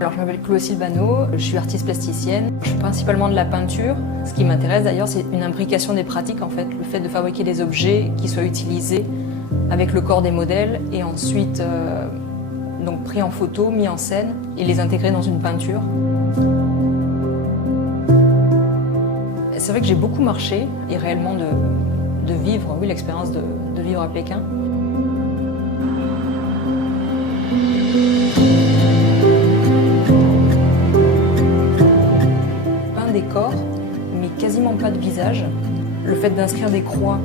Alors, je m'appelle Chloé Silvano, je suis artiste plasticienne. Je fais principalement de la peinture. Ce qui m'intéresse d'ailleurs, c'est une imbrication des pratiques en fait. Le fait de fabriquer des objets qui soient utilisés avec le corps des modèles et ensuite donc pris en photo, mis en scène et les intégrer dans une peinture. C'est vrai que j'ai beaucoup marché et réellement de vivre, oui, l'expérience de vivre à Pékin. Peint des corps, mais quasiment pas de visage. Le fait d'inscrire des croix,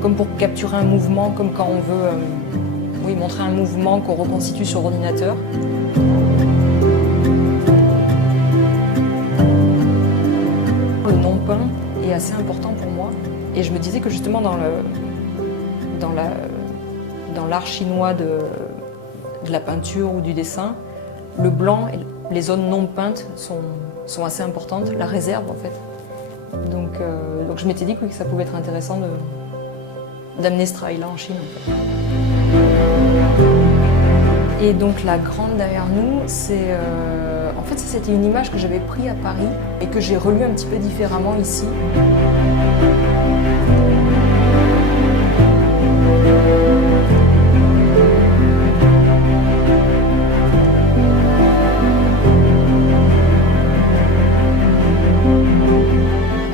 comme pour capturer un mouvement, comme quand on veut montrer un mouvement qu'on reconstitue sur ordinateur. Le non peint est assez important pour moi et je me disais que justement dans l'art chinois de la peinture ou du dessin, le blanc et les zones non peintes sont assez importantes, la réserve en fait. Donc je m'étais dit que ça pouvait être intéressant d'amener ce travail-là en Chine. En fait. Et donc la grande derrière nous, c'est en fait ça c'était une image que j'avais prise à Paris et que j'ai relue un petit peu différemment ici.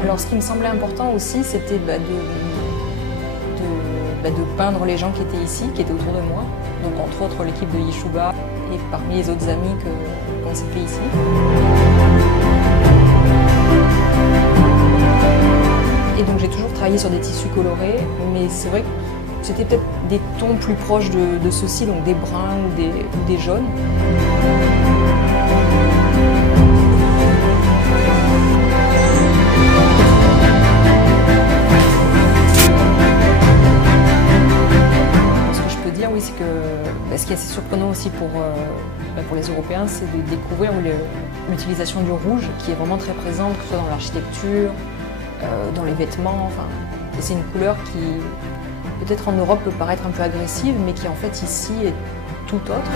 Alors ce qui me semblait important aussi, c'était de peindre les gens qui étaient ici, qui étaient autour de moi. Donc entre autres l'équipe de Yishuba et parmi les autres amis qu'on s'est fait ici. Et donc j'ai toujours travaillé sur des tissus colorés, mais c'est vrai que c'était peut-être des tons plus proches de ceux-ci, donc des bruns ou des jaunes. Oui, c'est que ce qui est assez surprenant aussi pour les Européens, c'est de découvrir l'utilisation du rouge, qui est vraiment très présente, que ce soit dans l'architecture, dans les vêtements. Enfin, et c'est une couleur qui, peut-être en Europe, peut paraître un peu agressive, mais qui en fait ici est tout autre.